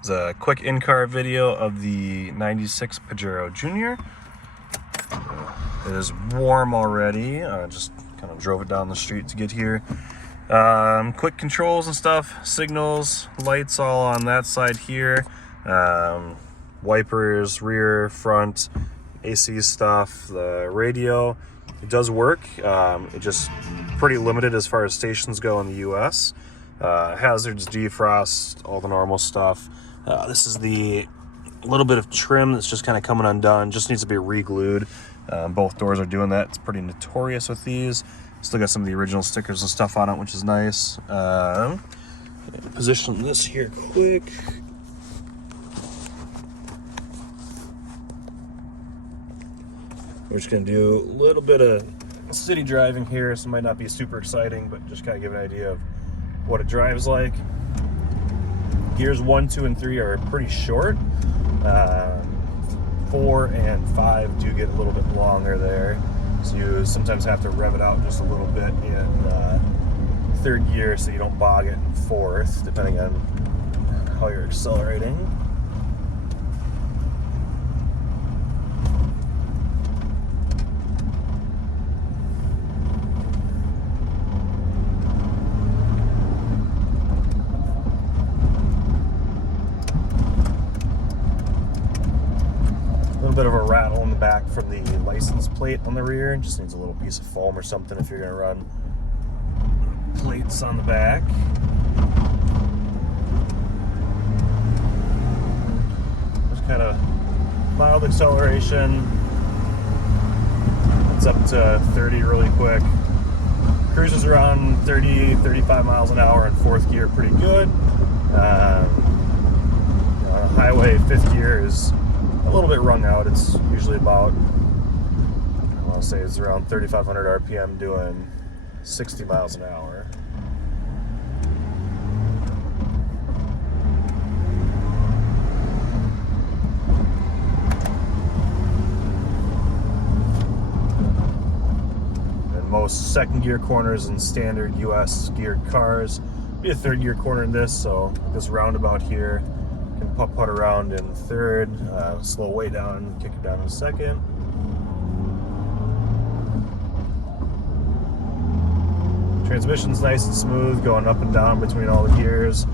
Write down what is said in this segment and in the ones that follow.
It's a quick in-car video of the 96 Pajero Jr. It is warm already. Just kind of drove it down the street to get here. Quick controls and stuff, signals, lights all on that side here. Wipers, rear, front, AC stuff, the radio. It does work. It just pretty limited as far as stations go in the US. Hazards, defrost, all the normal stuff. This is the little bit of trim that's just kind of coming undone, just needs to be re-glued. Both doors are doing that. It's pretty notorious with these. Still got some of the original stickers and stuff on it, which is nice. Position this here quick. We're just gonna do a little bit of city driving here, so it might not be super exciting, but just kind of give an idea of what it drives like. Gears 1, 2, and 3 are pretty short. 4 and 5 do get a little bit longer there, so you sometimes have to rev it out just a little bit in third gear so you don't bog it in fourth, depending on how you're accelerating. Bit of a rattle in the back from the license plate on the rear. Just needs a little piece of foam or something if you're going to run plates on the back. Just kind of mild acceleration. It's up to 30 really quick. Cruises around 30, 35 miles an hour in fourth gear, pretty good. On a highway, fifth gear is a little bit wrung out. It's usually about, I want to say it's around 3,500 RPM doing 60 miles an hour. And most second gear corners in standard US geared cars be a third gear corner in this, so this roundabout here can putt around in third, slow way down, kick it down in second. Transmission's nice and smooth, going up and down between all the gears.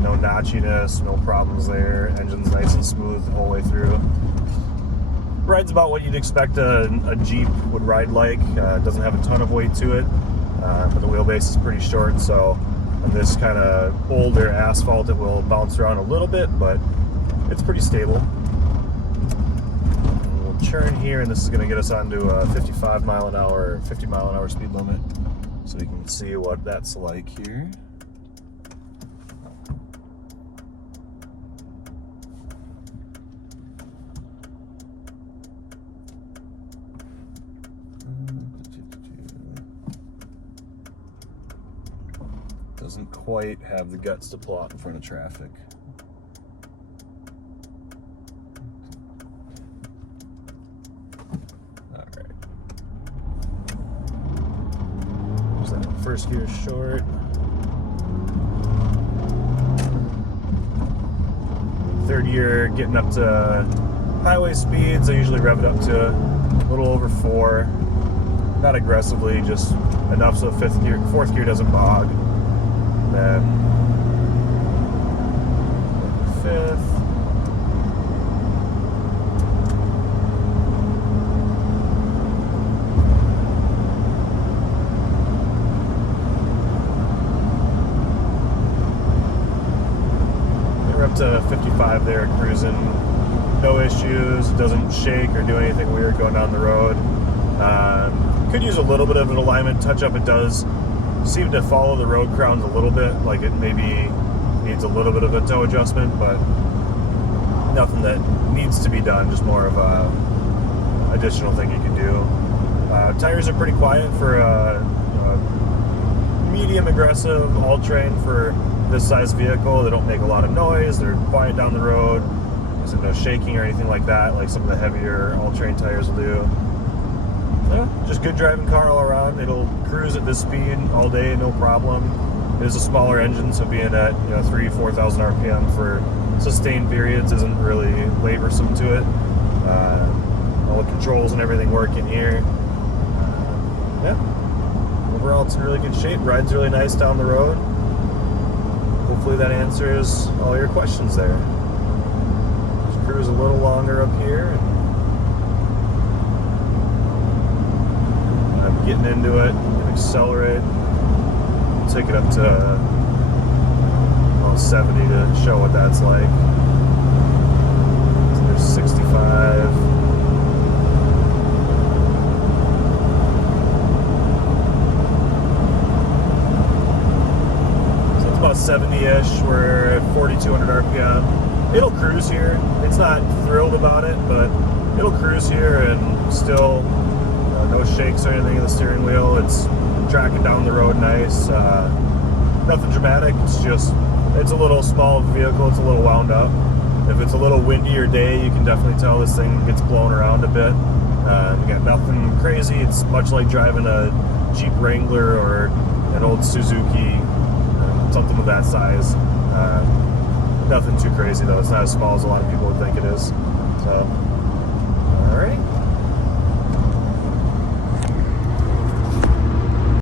No notchiness, no problems there. Engine's nice and smooth the whole way through. Rides about what you'd expect a Jeep would ride like. Doesn't have a ton of weight to it, but the wheelbase is pretty short, so on this kind of older asphalt it will bounce around a little bit, but it's pretty stable. And we'll turn here, and this is going to get us onto a 55 mile an hour, 50 mile an hour speed limit, so we can see what that's like here. Doesn't quite have the guts to pull out in front of traffic. All right. There's that first gear short. Third gear getting up to highway speeds. I usually rev it up to a little over 4. Not aggressively, just enough so fourth gear doesn't bog. Then fifth. We're up to 55 there, cruising. No issues. It doesn't shake or do anything weird going down the road. Could use a little bit of an alignment touch-up. It does seem to follow the road crowns a little bit, like it maybe needs a little bit of a toe adjustment, but nothing that needs to be done, just more of a additional thing you can do. Tires are pretty quiet for a medium aggressive all-terrain for this size vehicle. They don't make a lot of noise, they're quiet down the road. There's no shaking or anything like that, like some of the heavier all-terrain tires will do. Yeah, just good driving car all around. It'll cruise at this speed all day, no problem. It is a smaller engine, so being at 3,000-4,000 RPM for sustained periods isn't really laborsome to it. All the controls and everything work in here. Yeah. Overall, it's in really good shape. Rides really nice down the road. Hopefully that answers all your questions there. Just cruise a little longer up here. I'm getting into it. Accelerate. Take it up to 70 to show what that's like. So there's 65. So it's about 70-ish. We're at 4,200 RPM. It'll cruise here. It's not thrilled about it, but it'll cruise here and still no shakes or anything in the steering wheel. It's tracking down the road nice. Nothing dramatic. It's a little small vehicle. It's a little wound up. If it's a little windier day, you can definitely tell this thing gets blown around a bit. You got nothing crazy. It's much like driving a Jeep Wrangler or an old Suzuki, something of that size. Nothing too crazy though. It's not as small as a lot of people would think it is. So